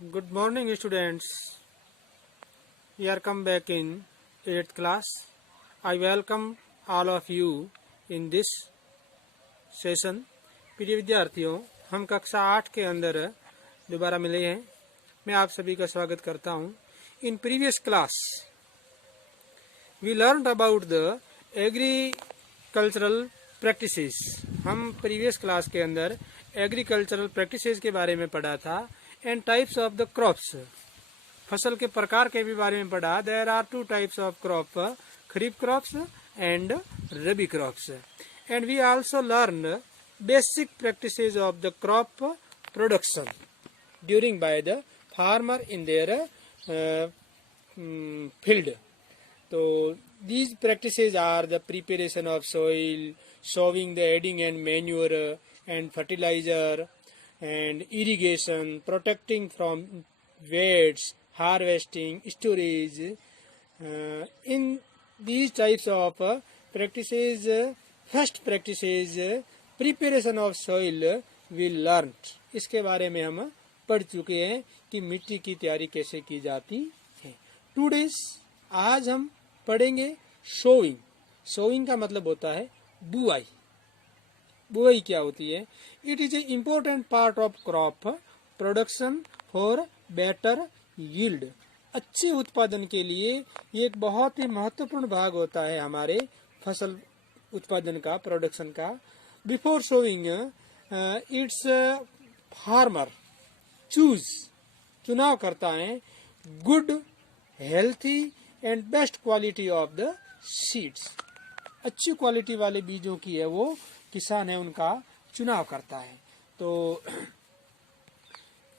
Good morning, students. We are come back in 8th class. I welcome all of you in this session. प्रिय विद्यार्थियों, हम कक्षा 8 के अंदर दोबारा मिले हैं। मैं आप सभी का स्वागत करता हूं। In previous class, we learned about the agricultural practices. हम previous class के अंदर agricultural practices के बारे में पढ़ा था and types of the crops. फसल के प्रकार के भी बारे में पढ़ा। There are two types of crop, kharif crops and rabi crops. And we also learned basic practices of the crop production during by the farmer in their field. So these practices are the preparation of soil, sowing, the adding and manure and fertilizer and irrigation, protecting from weeds, harvesting, storage. In these types of practices, first practices, preparation of soil we learned. इसके बारे में हम पढ़ चुके हैं कि मिट्टी की तैयारी कैसे की जाती है। टुडेस आज हम पढ़ेंगे सोइंग। सोइंग का मतलब होता है बुआई। बुआई क्या होती है? It is A important part of crop production for better yield. अच्छे उत्पादन के लिए ये एक बहुत ही महत्वपूर्ण भाग होता है हमारे फसल उत्पादन का, प्रोडक्शन का। बिफोर सोइंग इट्स फार्मर चुनाव करता है good, healthy and best quality of the seeds. अच्छी क्वालिटी वाले बीजों की है वो किसान है उनका चुनाव करता है। तो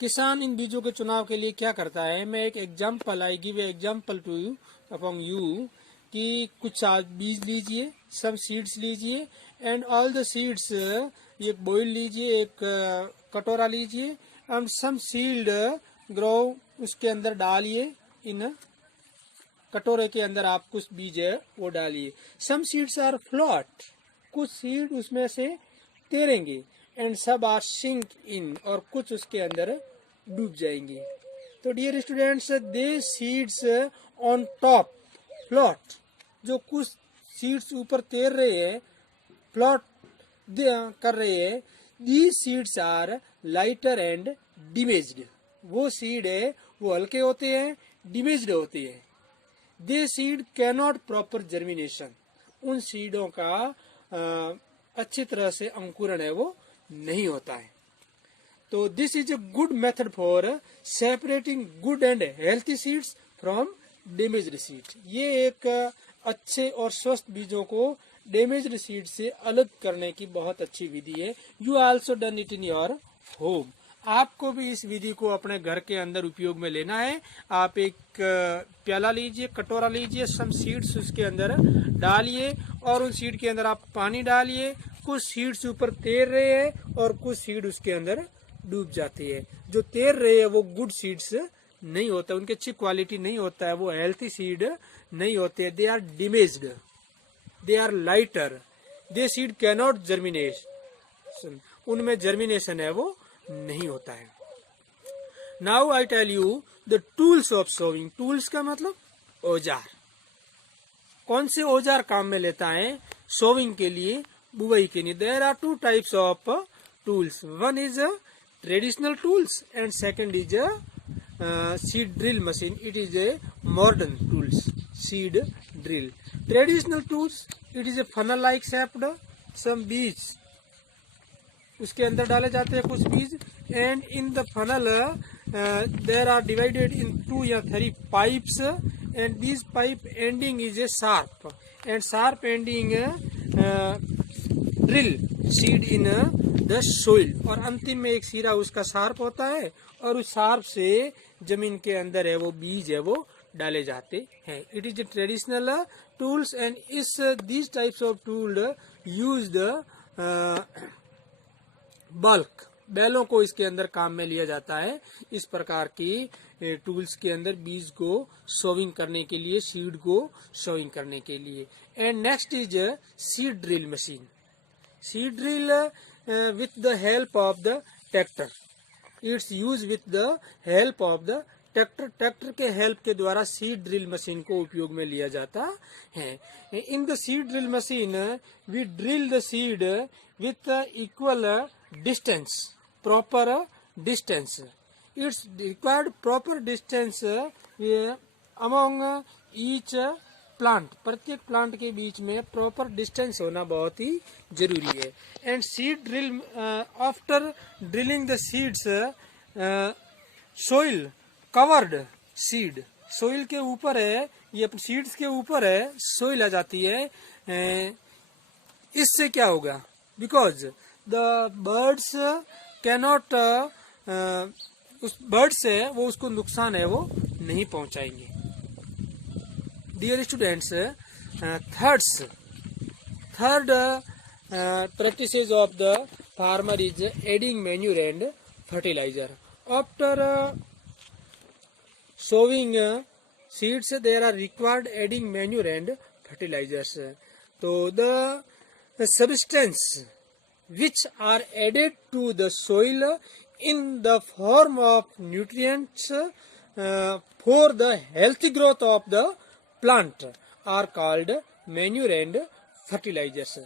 किसान इन बीजों के चुनाव के लिए क्या करता है? मैं एक example, I give example to you upon you कि कुछ बीज लीजिए, सब सीड्स लीजिए एंड ऑल द सीड्स, एक बोइल लीजिए, एक कटोरा लीजिए एंड सम सीड ग्रो उसके अंदर डालिए। इन कटोरे के अंदर आप कुछ बीज है वो डालिए। सम सीड्स आर फ्लोट, कुछ सीड उसमें से तैरेंगे एंड सब आर सिंक इन, और कुछ उसके अंदर डूब जाएंगे। तो dear students, they seeds on top float, जो कुछ सीड्स ऊपर तैर रहे हैं, फ्लोट कर रहे हैं, these seeds are lighter and damaged. वो सीड है वो हल्के होते हैं, डिमेज्ड होते हैं। दे सीड कैनॉट प्रॉपर जर्मिनेशन, उन सीडों का अच्छी तरह से अंकुरण है वो नहीं होता है। तो this is a good method for separating good and healthy seeds from damaged seeds. ये एक अच्छे और स्वस्थ बीजों को डैमेज्ड सीड से अलग करने की बहुत अच्छी विधि है। You also done it in your home. आपको भी इस विधि को अपने घर के अंदर उपयोग में लेना है। आप एक प्याला लीजिए, कटोरा लीजिए, सम सीड्स उसके अंदर डालिए और उन सीड के अंदर आप पानी डालिए। कुछ सीड्स ऊपर तैर रहे हैं और कुछ सीड उसके अंदर डूब जाती है। जो तैर रहे हैं वो गुड सीड्स नहीं होता, उनकी अच्छी क्वालिटी नहीं होता है, वो हेल्थी सीड नहीं होते। They are damaged, they are lighter, they seed cannot germination, उनमें जर्मिनेशन है वो नहीं होता है। Now I tell you the tools of sowing. Tools का मतलब औजार। कौन से औजार काम में लेता है सोइंग के लिए, बुआई के लिए? There are two types of tools. One is traditional tools and second is seed drill machine. It is a modern tools, seed drill. Traditional tools, it is a funnel like shaped, some बीज उसके अंदर डाले जाते हैं कुछ बीज, and in the funnel there are divided in 2 या 3 pipes and this pipe ending is a sharp and sharp ending drill seed in the soil. और अंतिम में एक सिरा उसका शार्प होता है और उस शार्प से जमीन के अंदर है वो बीज है वो डाले जाते हैं। It is a traditional tools and is these types of tool use the bulk, बैलों को इसके अंदर काम में लिया जाता है। इस प्रकार की टूल्स के अंदर बीज को सोविंग करने के लिए, सीड को सोविंग करने के लिए। And next is seed drill machine. Seed drill with the help of the tractor. It's use with the help of the tractor. Tractor के हेल्प के द्वारा सीड ड्रिल मशीन को उपयोग में लिया जाता है। In the seed drill machine we drill the seed with equal distance, proper distance. It's required proper distance among each plant. प्रत्येक प्लांट के बीच में प्रॉपर डिस्टेंस होना बहुत ही जरूरी है। And seed drill, after drilling the seeds, soil covered seed, soil के ऊपर है, ये सीड्स के ऊपर है, सोइल आ जाती है। इससे क्या होगा? बिकॉज द बर्ड्स कैनॉट, उस बर्ड से वो उसको नुकसान है वो नहीं पहुंचाएंगे। Dear students, third practices of the farmer is adding manure and fertilizer. After sowing seeds, there are required adding manure and fertilizers. So the substance which are added to the soil in the form of nutrients for the healthy growth of the plant are called manure and fertilizers.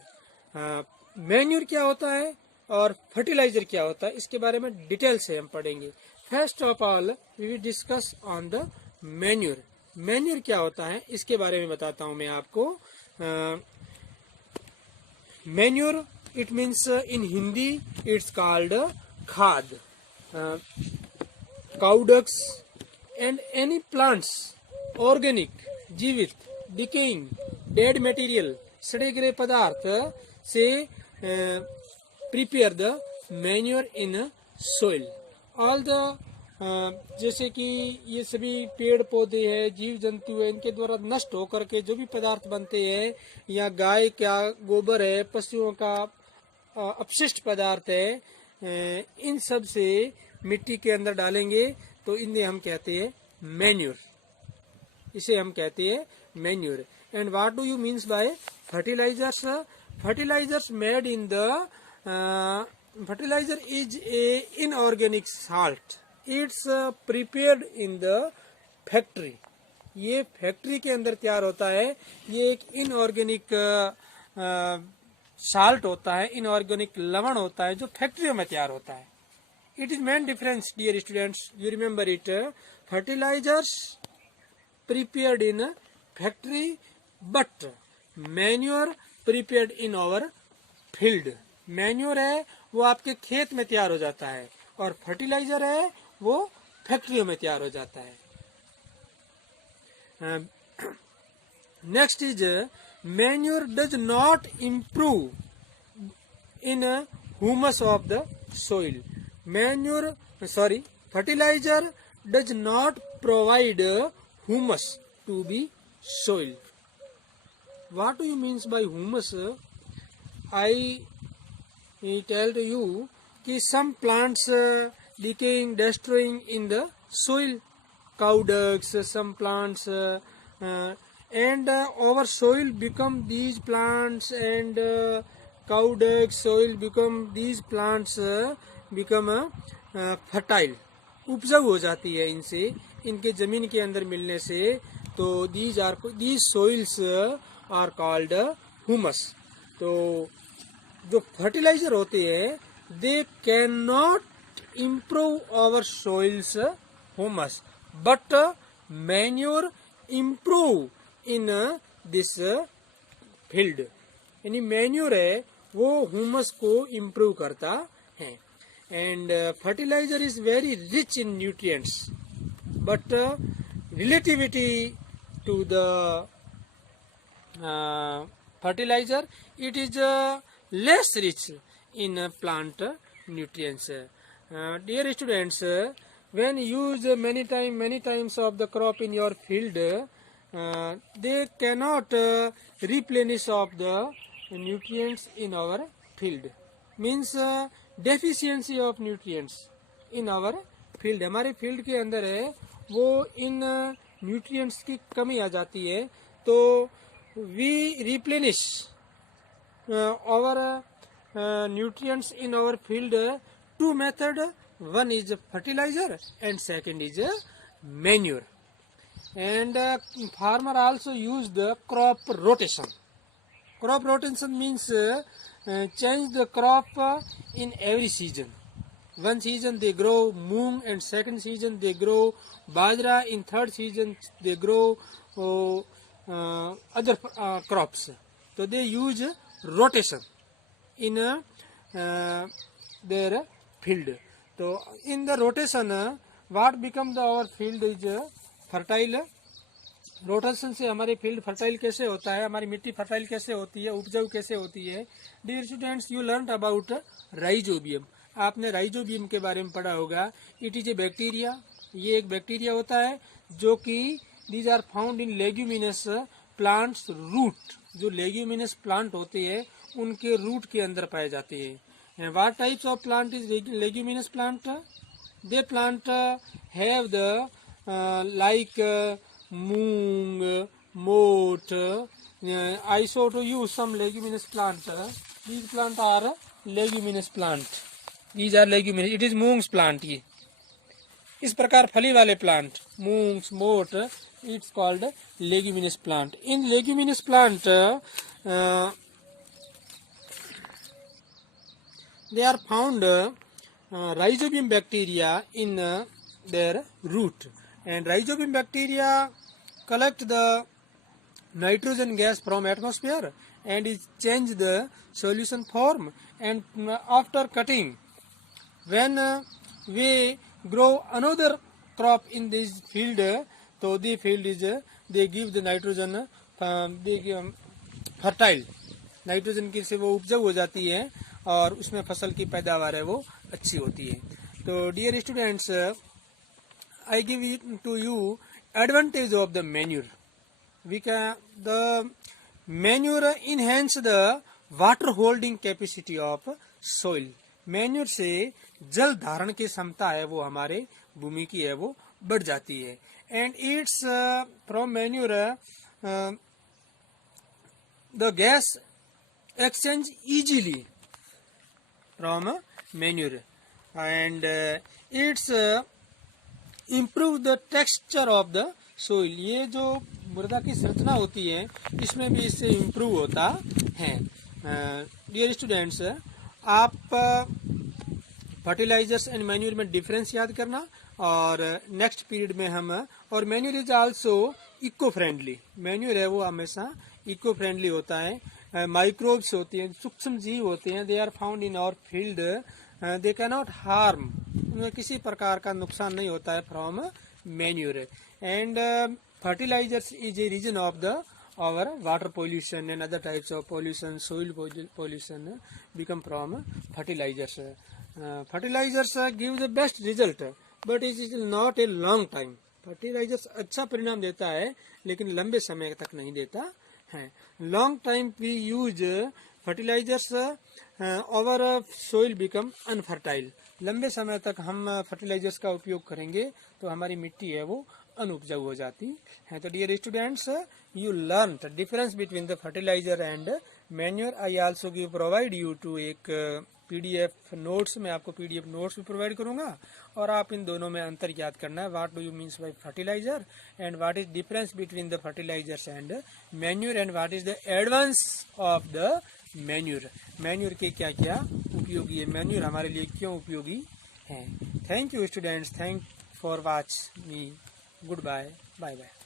Manure क्या होता है और fertiliser क्या होता है, इसके बारे में डिटेल से हम पढ़ेंगे। First of all we will discuss on the manure. Manure क्या होता है इसके बारे में बताता हूं मैं आपको। Manure, it means in Hindi it's called खाद। काउडक्स एंड एनी प्लांट्स, ऑर्गेनिक, जीवित, डिकेइंग, डेड मटेरियल, सड़े गिरे पदार्थ से prepare the manure in soil. All the, जैसे कि ये सभी पेड़ पौधे हैं, जीव जंतु है, इनके द्वारा नष्ट होकर के जो भी पदार्थ बनते हैं, या गाय का गोबर है, पशुओं का अपशिष्ट पदार्थ है, इन सब से मिट्टी के अंदर डालेंगे तो इन्हें हम कहते हैं मैन्योर। इसे हम कहते हैं manure. And what do you means bye fertilizers? Fertilizers made in the fertilizer is a inorganic salt. It's prepared in the factory. ये फैक्ट्री के अंदर तैयार होता है। ये एक इनऑर्गेनिक साल्ट होता है, इनऑर्गेनिक लवण होता है जो फैक्ट्रियों में तैयार होता है। It is main difference dear students, you remember it. Fertilisers prepared in factory, but manure prepared in our field. Manure है वो आपके खेत में तैयार हो जाता है, और फर्टिलाइजर है वो फैक्ट्रियों में तैयार हो जाता है। Next is manure does not improve in humus of the soil. Manure, sorry, fertiliser does not provide humus to be soil. What do you means by humus? I tell to you कि some plants decaying, destroying in the soil, cow ducks, some plants, and our soil become these plants, and cow ducks soil become these plants become fertile, उपजाऊ हो जाती है इनसे, इनके जमीन के अंदर मिलने से। तो these soils are called humus. तो जो फर्टिलाइजर होते हैं they cannot improve our soils humus, but manure improve in this field. यानी मैन्योर है वो ह्यूमस को इम्प्रूव करता है। And fertiliser is very rich in nutrients, but relativity to the fertilizer, it is less rich in plant nutrients. Dear students, when you use many times of the crop in your field, they cannot replenish of the nutrients in our field. Means deficiency of nutrients in our field. हमारे field के अंदर है वो इन nutrients की कमी आ जाती है, तो we replenish our nutrients in our field. Two method one is fertilizer and second is manure. And farmer also use the crop rotation. Crop rotation means change the crop in every season. One season they grow moong, and second season they grow bajra. In third season they grow other crops. So they use rotation in their field. So in the rotation, what become our field is fertile. Rotation से हमारे field fertile कैसे होता है, हमारी मिट्टी fertile कैसे होती है, उपजाऊ कैसे होती है. Dear students, you learn about rhizobium. आपने राइजोबियम के बारे में पढ़ा होगा. It is a bacteria. ये एक बैक्टीरिया होता है जो कि these are found in leguminous plants root. जो लेग्यूमिनस प्लांट होते हैं उनके रूट के अंदर पाए जाते हैं. What types of plant is leguminous plant? They plant have the like moong, moat. I show to you some leguminous plant. These plant are leguminous plant. These are leguminous. It is moong's plant. ये इस प्रकार फली वाले plant, moongs, moat, it's called leguminous plant. In leguminous plant, they are found rhizobium bacteria in their root. And rhizobium bacteria collect the nitrogen gas from atmosphere and is change the solution form. And after cutting, when we grow another crop in this field, so the field is they give the nitrogen, they give fertile. Nitrogen की से वो उपजाऊ हो जाती है और उसमें फसल की पैदावार है वो अच्छी होती है. तो dear students, I give it to you advantage of the manure. The manure enhance the water holding capacity of soil. Manure से जल धारण की क्षमता है वो हमारे भूमि की है वो बढ़ जाती है. And it's from manure the gas exchange easily from manure, and it's improve the texture of the soil. ये जो मृदा की संरचना होती है इसमें भी इससे इम्प्रूव होता है. डियर स्टूडेंट्स, आप फर्टिलाइजर्स एंड मैन्यूर में डिफरेंस याद करना, और नेक्स्ट पीरियड में हम, और manure is also eco friendly. Manure है वो हमेशा इको फ्रेंडली होता है. माइक्रोब्स होती हैं, सूक्ष्म जीव होते हैं, they are found in our field. They can not harm, उनमें किसी प्रकार का नुकसान नहीं होता है from manure. And fertilizers is a reason of the our water pollution and other types of pollution. Soil pollution become from fertilizers. Fertilizers give the best result but it is not a long time. Fertilizers अच्छा परिणाम देता है लेकिन लंबे समय तक नहीं देता है. Long time we use fertilizers, our soil become unfertile. लंबे समय तक हम फर्टिलाइजर्स का उपयोग करेंगे तो हमारी मिट्टी है वो अनुपजाऊ हो जाती है. तो dear students, you learn the difference between the fertilizer and manure. I also give provide you to एक पीडीएफ नोट्स. मैं आपको पीडीएफ नोट्स भी प्रोवाइड करूंगा और आप इन दोनों में अंतर याद करना है. What do you means by fertilizer and what is difference between the fertilizers and manure, and what is the advance of the manure. Manure के क्या क्या उपयोगी है, मैन्यूर हमारे लिए क्यों उपयोगी है. Thank you students, thank for watch me. Good bye, bye bye.